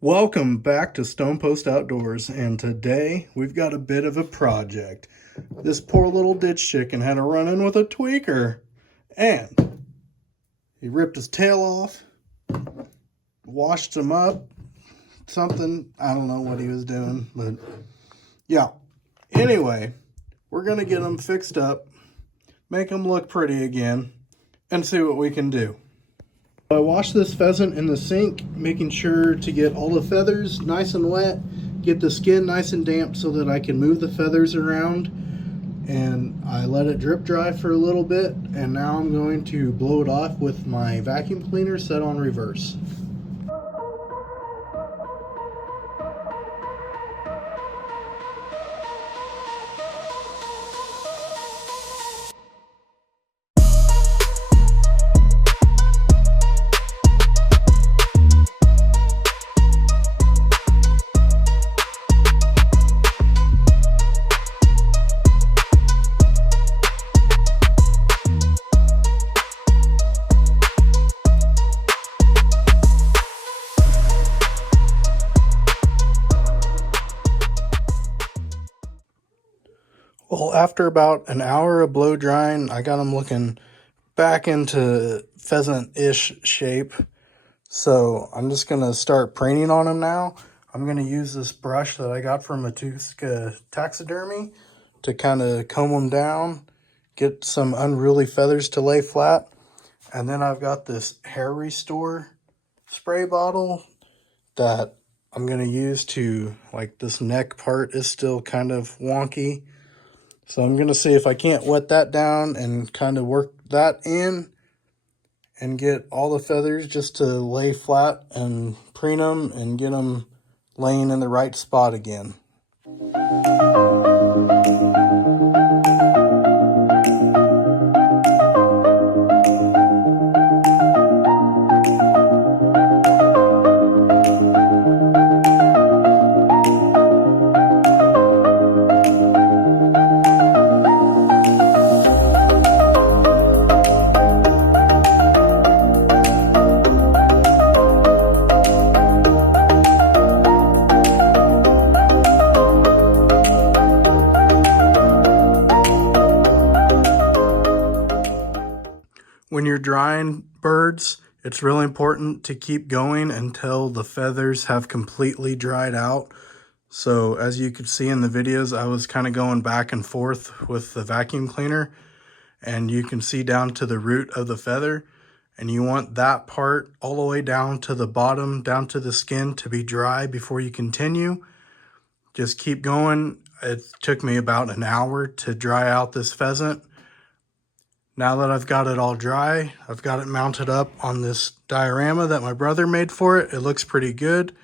Welcome back to Stone Post Outdoors, and today we've got a bit of a project. This poor little ditch chicken had a run-in with a tweaker, and he ripped his tail off, washed him up, something, I don't know what he was doing, but yeah. Anyway, we're gonna get him fixed up, make him look pretty again, and see what we can do. I washed this pheasant in the sink, making sure to get all the feathers nice and wet, get the skin nice and damp so that I can move the feathers around. And I let it drip dry for a little bit, and now I'm going to blow it off with my vacuum cleaner set on reverse. Well, after about an hour of blow drying, I got them looking back into pheasant-ish shape. So I'm just going to start preening on them now. I'm going to use this brush that I got from a taxidermy to kind of comb them down, get some unruly feathers to lay flat. And then I've got this hair restore spray bottle that I'm going to use to, like, this neck part is still kind of wonky. So I'm going to see if I can't wet that down and kind of work that in and get all the feathers just to lay flat and preen them and get them laying in the right spot again. When you're drying birds, it's really important to keep going until the feathers have completely dried out. So as you could see in the videos, I was kind of going back and forth with the vacuum cleaner, and you can see down to the root of the feather, and you want that part all the way down to the bottom, down to the skin, to be dry before you continue. Just keep going. It took me about an hour to dry out this pheasant. Now that I've got it all dry, I've got it mounted up on this diorama that my brother made for it. It looks pretty good.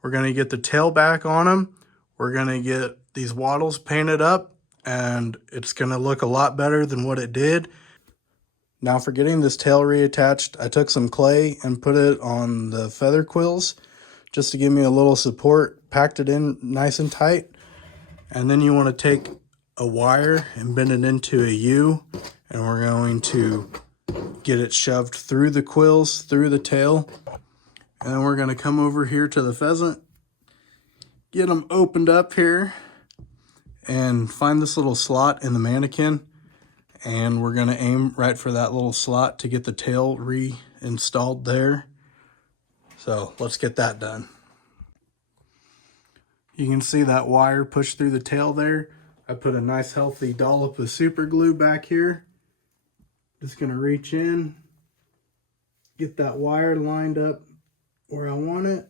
We're going to get the tail back on him. We're going to get these wattles painted up, and it's going to look a lot better than what it did. Now for getting this tail reattached, I took some clay and put it on the feather quills just to give me a little support, packed it in nice and tight. And then you want to take a wire and bend it into a U, and we're going to get it shoved through the quills, through the tail. And then we're going to come over here to the pheasant, get them opened up here, and find this little slot in the mannequin. And we're going to aim right for that little slot to get the tail reinstalled there. So let's get that done. You can see that wire push through the tail there. I put a nice healthy dollop of super glue back here. Just going to reach in, get that wire lined up where I want it.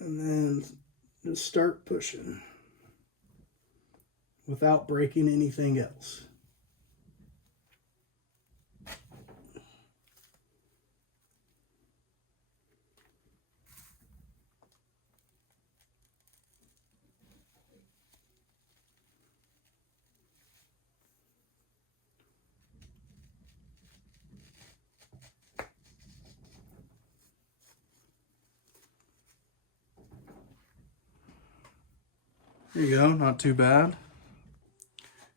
And then just start pushing without breaking anything else. There you go, not too bad.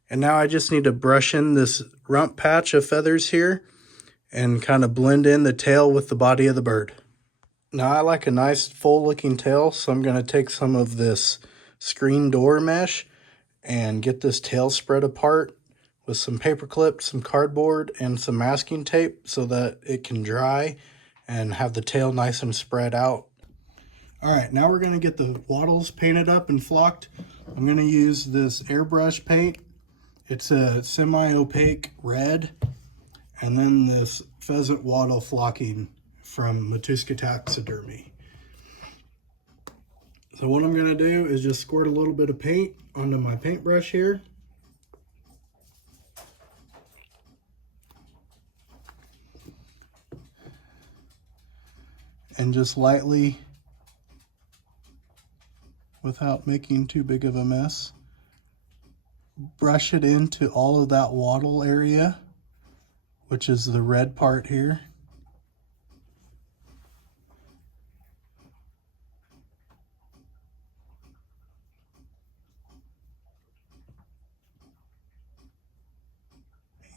And now I just need to brush in this rump patch of feathers here and kind of blend in the tail with the body of the bird. Now I like a nice full looking tail, so I'm going to take some of this screen door mesh and get this tail spread apart with some paper clips, some cardboard, and some masking tape so that it can dry and have the tail nice and spread out. All right, now we're going to get the wattles painted up and flocked. I'm going to use this airbrush paint. It's a semi-opaque red, and then this pheasant wattle flocking from Taxidermy. So what I'm going to do is just squirt a little bit of paint onto my paintbrush here. And just lightly, without making too big of a mess, brush it into all of that wattle area, which is the red part here.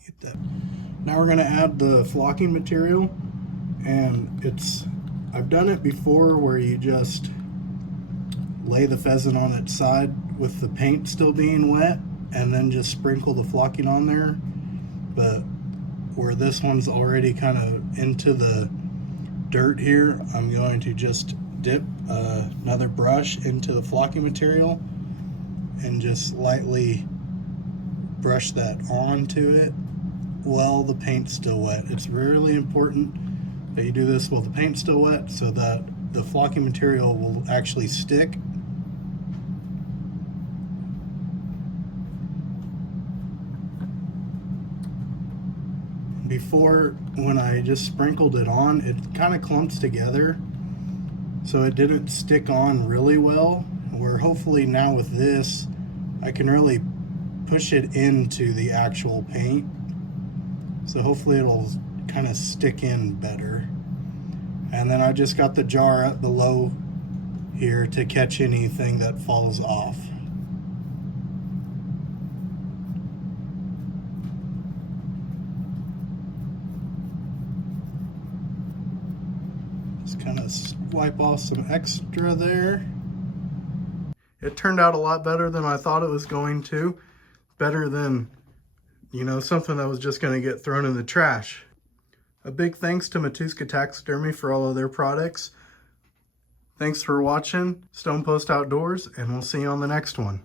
Get that. Now we're going to add the flocking material, and I've done it before where you just lay the pheasant on its side with the paint still being wet and then just sprinkle the flocking on there. But where this one's already kind of into the dirt here, I'm going to just dip another brush into the flocking material and just lightly brush that onto it while the paint's still wet. It's really important that you do this while the paint's still wet so that the flocking material will actually stick. Before, when I just sprinkled it on, it kind of clumps together, so it didn't stick on really well. Where hopefully now with this, I can really push it into the actual paint. So hopefully it'll kind of stick in better. And then I just got the jar up below here to catch anything that falls off. Just kind of wipe off some extra there. It turned out a lot better than I thought it was going to. Better than, you know, something that was just going to get thrown in the trash. A big thanks to Matuska Taxidermy for all of their products. Thanks for watching Stone Post Outdoors, and we'll see you on the next one.